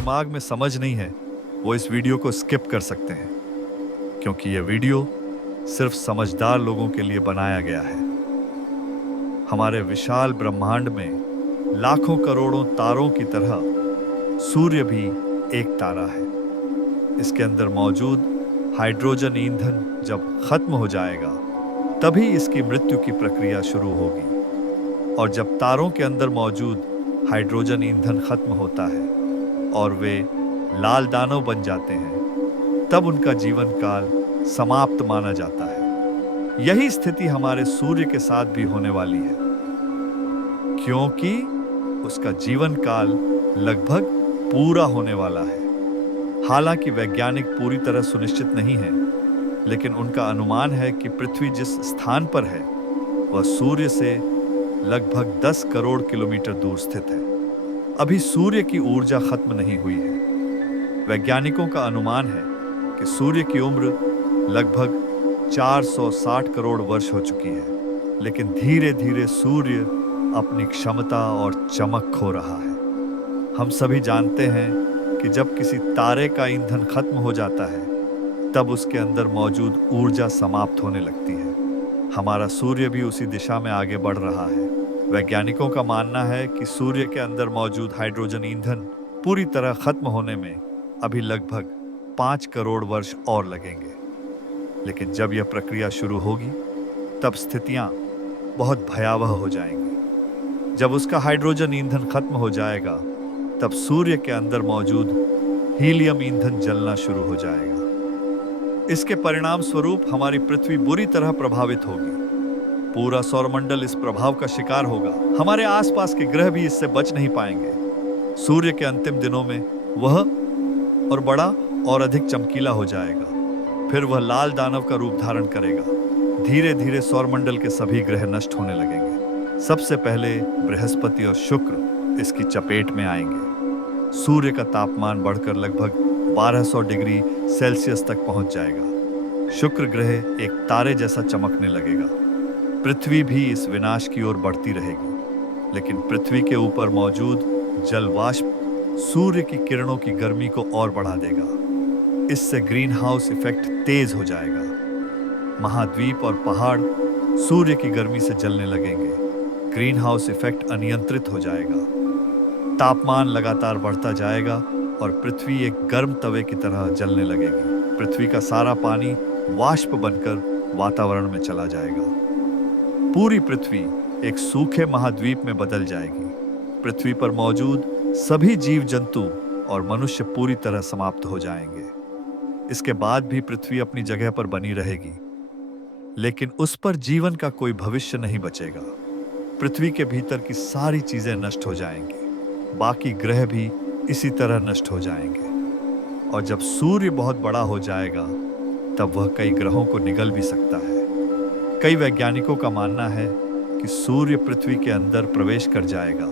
दिमाग में समझ नहीं है वो इस वीडियो को स्किप कर सकते हैं, क्योंकि यह वीडियो सिर्फ समझदार लोगों के लिए बनाया गया है। हमारे विशाल ब्रह्मांड में लाखों करोड़ों तारों की तरह सूर्य भी एक तारा है। इसके अंदर मौजूद हाइड्रोजन ईंधन जब खत्म हो जाएगा तभी इसकी मृत्यु की प्रक्रिया शुरू होगी। और जब तारों के अंदर मौजूद हाइड्रोजन ईंधन खत्म होता है और वे लाल दानव बन जाते हैं, तब उनका जीवन काल समाप्त माना जाता है। यही स्थिति हमारे सूर्य के साथ भी होने वाली है, क्योंकि उसका जीवन काल लगभग पूरा होने वाला है। हालांकि वैज्ञानिक पूरी तरह सुनिश्चित नहीं है, लेकिन उनका अनुमान है कि पृथ्वी जिस स्थान पर है वह सूर्य से लगभग 10 करोड़ किलोमीटर दूर स्थित है। अभी सूर्य की ऊर्जा खत्म नहीं हुई है। वैज्ञानिकों का अनुमान है कि सूर्य की उम्र लगभग 460 करोड़ वर्ष हो चुकी है, लेकिन धीरे धीरे सूर्य अपनी क्षमता और चमक खो रहा है। हम सभी जानते हैं कि जब किसी तारे का ईंधन खत्म हो जाता है तब उसके अंदर मौजूद ऊर्जा समाप्त होने लगती है। हमारा सूर्य भी उसी दिशा में आगे बढ़ रहा है। वैज्ञानिकों का मानना है कि सूर्य के अंदर मौजूद हाइड्रोजन ईंधन पूरी तरह खत्म होने में अभी लगभग 5 करोड़ वर्ष और लगेंगे। लेकिन जब यह प्रक्रिया शुरू होगी तब स्थितियां बहुत भयावह हो जाएंगी। जब उसका हाइड्रोजन ईंधन खत्म हो जाएगा तब सूर्य के अंदर मौजूद हीलियम ईंधन जलना शुरू हो जाएगा। इसके परिणाम स्वरूप हमारी पृथ्वी बुरी तरह प्रभावित होगी। पूरा सौरमंडल इस प्रभाव का शिकार होगा। हमारे आसपास के ग्रह भी इससे बच नहीं पाएंगे। सूर्य के अंतिम दिनों में वह और बड़ा और अधिक चमकीला हो जाएगा। फिर वह लाल दानव का रूप धारण करेगा। धीरे धीरे सौरमंडल के सभी ग्रह नष्ट होने लगेंगे। सबसे पहले बृहस्पति और शुक्र इसकी चपेट में आएंगे। सूर्य का तापमान बढ़कर लगभग 1200 डिग्री सेल्सियस तक पहुंच जाएगा। शुक्र ग्रह एक तारे जैसा चमकने लगेगा। पृथ्वी भी इस विनाश की ओर बढ़ती रहेगी, लेकिन पृथ्वी के ऊपर मौजूद जल वाष्प सूर्य की किरणों की गर्मी को और बढ़ा देगा। इससे ग्रीन हाउस इफेक्ट तेज हो जाएगा। महाद्वीप और पहाड़ सूर्य की गर्मी से जलने लगेंगे। ग्रीन हाउस इफेक्ट अनियंत्रित हो जाएगा। तापमान लगातार बढ़ता जाएगा और पृथ्वी एक गर्म तवे की तरह जलने लगेगी। पृथ्वी का सारा पानी वाष्प बनकर वातावरण में चला जाएगा। पूरी पृथ्वी एक सूखे महाद्वीप में बदल जाएगी। पृथ्वी पर मौजूद सभी जीव जंतु और मनुष्य पूरी तरह समाप्त हो जाएंगे। इसके बाद भी पृथ्वी अपनी जगह पर बनी रहेगी, लेकिन उस पर जीवन का कोई भविष्य नहीं बचेगा। पृथ्वी के भीतर की सारी चीजें नष्ट हो जाएंगी। बाकी ग्रह भी इसी तरह नष्ट हो जाएंगे। और जब सूर्य बहुत बड़ा हो जाएगा तब वह कई ग्रहों को निगल भी सकता है। कई वैज्ञानिकों का मानना है कि सूर्य पृथ्वी के अंदर प्रवेश कर जाएगा,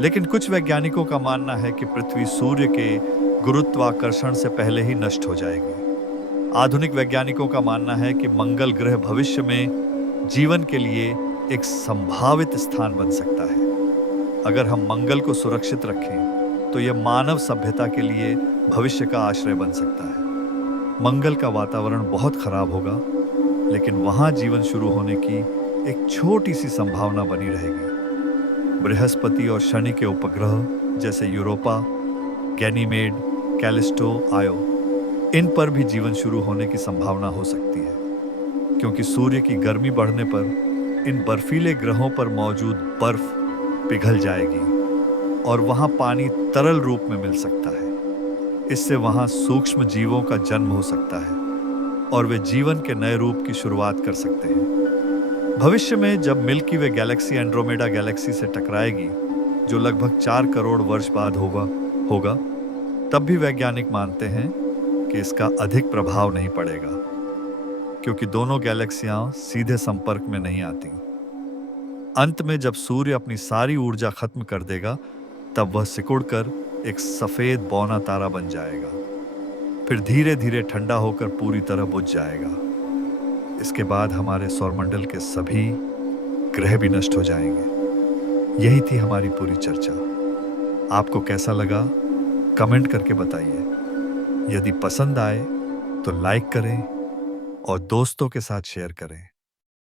लेकिन कुछ वैज्ञानिकों का मानना है कि पृथ्वी सूर्य के गुरुत्वाकर्षण से पहले ही नष्ट हो जाएगी। आधुनिक वैज्ञानिकों का मानना है कि मंगल ग्रह भविष्य में जीवन के लिए एक संभावित स्थान बन सकता है। अगर हम मंगल को सुरक्षित रखें तो यह मानव सभ्यता के लिए भविष्य का आश्रय बन सकता है। मंगल का वातावरण बहुत खराब होगा, लेकिन वहां जीवन शुरू होने की एक छोटी सी संभावना बनी रहेगी। बृहस्पति और शनि के उपग्रह जैसे यूरोपा, गैनीमेड, कैलिस्टो, आयो, इन पर भी जीवन शुरू होने की संभावना हो सकती है, क्योंकि सूर्य की गर्मी बढ़ने पर इन बर्फीले ग्रहों पर मौजूद बर्फ पिघल जाएगी और वहां पानी तरल रूप में मिल सकता है। इससे वहां सूक्ष्म जीवों का जन्म हो सकता है और वे जीवन के नए रूप की शुरुआत कर सकते हैं। भविष्य में जब मिल्की वे गैलेक्सी एंड्रोमेडा गैलेक्सी से टकराएगी, जो लगभग 4 करोड़ वर्ष बाद होगा, तब भी वैज्ञानिक मानते हैं कि इसका अधिक प्रभाव नहीं पड़ेगा, क्योंकि दोनों गैलेक्सियां सीधे संपर्क में नहीं आती। अंत में जब सूर्य अपनी सारी ऊर्जा खत्म कर देगा, तब वह सिकुड़कर एक सफेद बौना तारा बन जाएगा। फिर धीरे धीरे ठंडा होकर पूरी तरह बुझ जाएगा। इसके बाद हमारे सौरमंडल के सभी ग्रह भी नष्ट हो जाएंगे। यही थी हमारी पूरी चर्चा। आपको कैसा लगा कमेंट करके बताइए। यदि पसंद आए तो लाइक करें और दोस्तों के साथ शेयर करें।